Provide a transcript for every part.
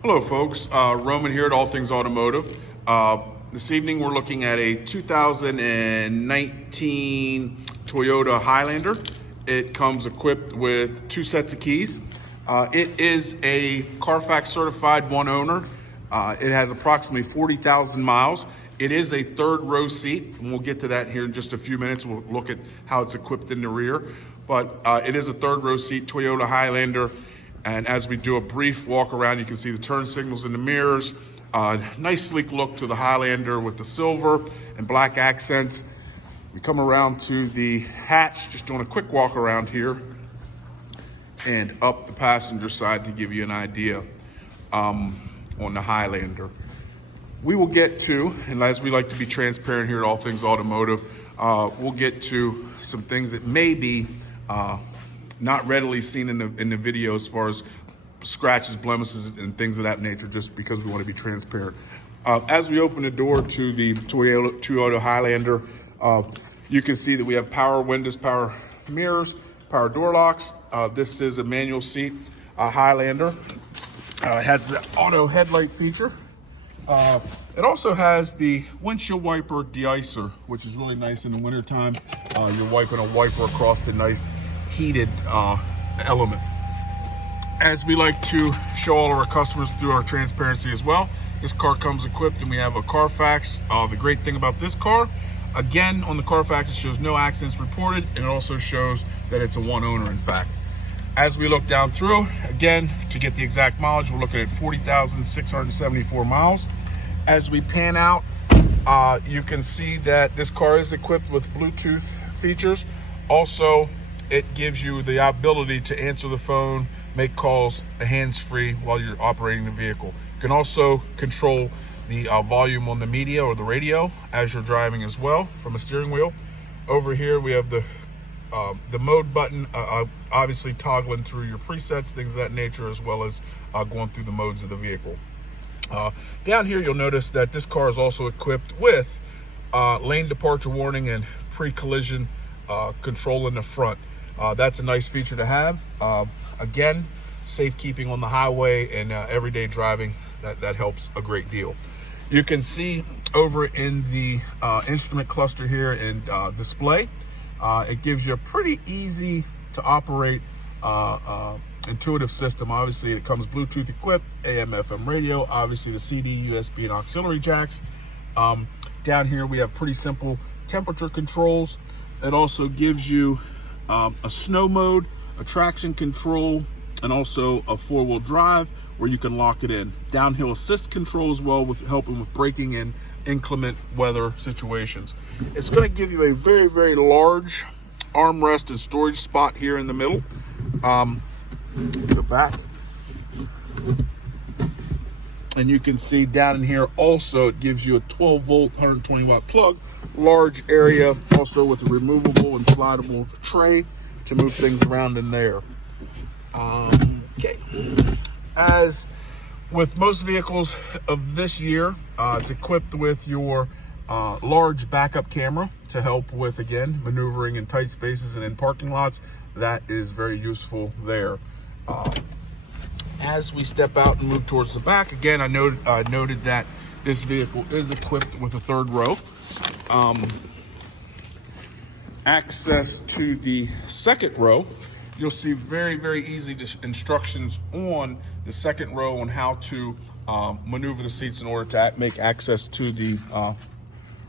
Hello folks, Roman here at All Things Automotive. This evening we're looking at a 2019 Toyota Highlander. It comes equipped with 2 sets of keys. It is a CarFax certified one owner. It has approximately 40,000 miles. It is a 3rd row seat, and we'll get to that here in just a few minutes. We'll look at how it's equipped in the rear. But it is a 3rd row seat Toyota Highlander. And as we do a brief walk around, you can see the turn signals in the mirrors. Nice sleek look to the Highlander with the silver and black accents. We come around to the hatch, just doing a quick walk around here and up the passenger side to give you an idea on the Highlander. We will get to, and as we like to be transparent here at All Things Automotive, we'll get to some things that may be not readily seen in the video as far as scratches, blemishes, and things of that nature, just because we want to be transparent. As we open the door to the Toyota Highlander, you can see that we have power windows, power mirrors, power door locks. This is a manual seat Highlander. It has the auto headlight feature. It also has the windshield wiper de-icer, which is really nice in the wintertime. You're wiping a wiper across the nice heated element. As we like to show all of our customers through our transparency as well, this car comes equipped and we have a CarFax. The great thing about this car, again, on the CarFax, it shows no accidents reported, and it also shows that it's a one owner, in fact. As we look down through, again, to get the exact mileage, we're looking at 40,674 miles. As we pan out, you can see that this car is equipped with Bluetooth features. Also, it gives you the ability to answer the phone, make calls hands-free while you're operating the vehicle. You can also control the volume on the media or the radio as you're driving as well from a steering wheel. Over here we have the mode button, obviously toggling through your presets, things of that nature, as well as going through the modes of the vehicle. Down here you'll notice that this car is also equipped with lane departure warning and pre-collision control in the front. That's a nice feature to have. Again, safekeeping on the highway and everyday driving, that helps a great deal. You can see over in the instrument cluster here and display, it gives you a pretty easy to operate intuitive system. Obviously it comes Bluetooth equipped, AM FM radio, obviously the CD, USB, and auxiliary jacks. Down here we have pretty simple temperature controls. It also gives you a snow mode, a traction control, and also a 4-wheel drive where you can lock it in. Downhill assist control as well, with helping with braking in inclement weather situations. It's going to give you a very, very large armrest and storage spot here in the middle. Go back. And you can see down in here also it gives you a 12-volt, 120-watt plug, large area, also with a removable and slidable tray to move things around in there. Okay. As with most vehicles of this year, it's equipped with your large backup camera to help with, again, maneuvering in tight spaces and in parking lots. That is very useful there. As we step out and move towards the back, again, I noted that this vehicle is equipped with a 3rd row. Access to the 2nd row, you'll see very, very easy instructions on the 2nd row on how to maneuver the seats in order to make access to the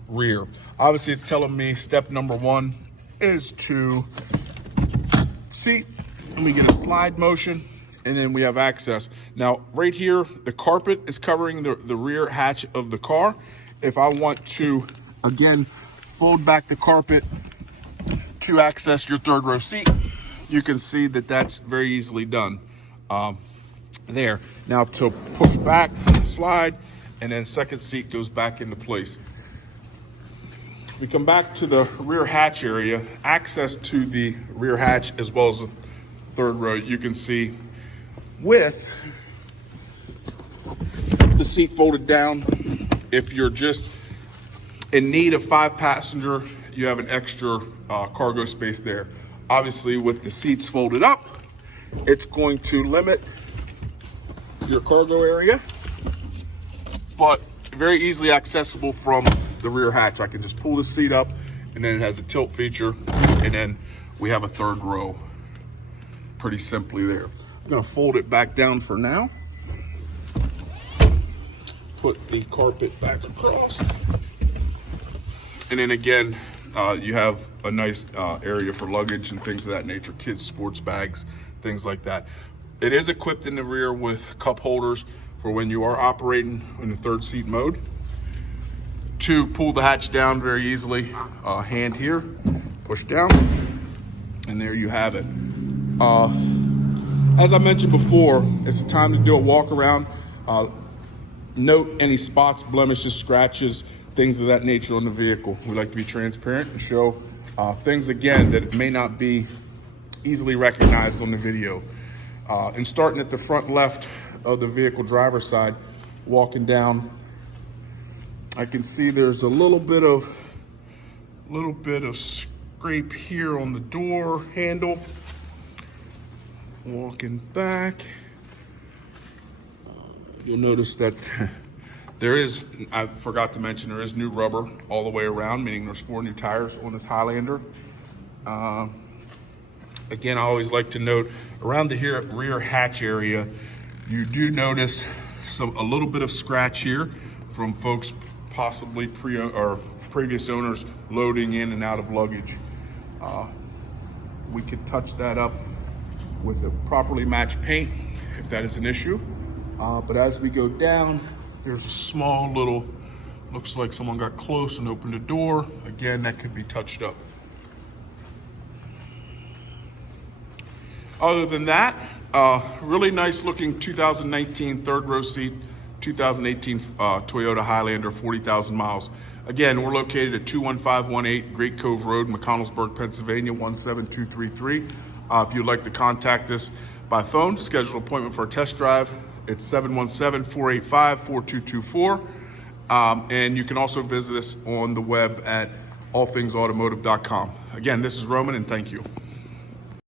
rear. Obviously, it's telling me step number 1 is to seat, and we get a slide motion, and then we have access. Now, right here, the carpet is covering the rear hatch of the car. If I want to, again, fold back the carpet to access your 3rd row seat, you can see that that's very easily done there. Now to push back, slide, and then 2nd seat goes back into place. We come back to the rear hatch area, access to the rear hatch as well as the 3rd row, you can see with the seat folded down. If you're just in need of 5-passenger, you have an extra cargo space there. Obviously, with the seats folded up, it's going to limit your cargo area, but very easily accessible from the rear hatch. I can just pull the seat up, and then it has a tilt feature, and then we have a third row pretty simply there. I'm gonna fold it back down for now. Put the carpet back across. And then again, you have a nice area for luggage and things of that nature, kids' sports bags, things like that. It is equipped in the rear with cup holders for when you are operating in the third seat mode. To pull the hatch down very easily, hand here, push down, and there you have it. As I mentioned before, it's time to do a walk around. Note any spots, blemishes, scratches, things of that nature on the vehicle. We like to be transparent and show things, again, that may not be easily recognized on the video. And starting at the front left of the vehicle driver's side, walking down, I can see there's a little bit of scrape here on the door handle. Walking back, you'll notice that there is, I forgot to mention, there is new rubber all the way around, meaning there's 4 new tires on this Highlander. Again, I always like to note, around the rear hatch area, you do notice a little bit of scratch here from folks possibly previous owners loading in and out of luggage. We could touch that up with a properly matched paint if that is an issue. But as we go down, there's a small little, looks like someone got close and opened the door. Again, that could be touched up. Other than that, really nice looking 2019 third row seat, 2018 Toyota Highlander, 40,000 miles. Again, we're located at 21518 Great Cove Road, McConnellsburg, Pennsylvania, 17233. If you'd like to contact us by phone to schedule an appointment for a test drive, it's 717-485-4224. And you can also visit us on the web at allthingsautomotive.com. Again, this is Roman, and thank you.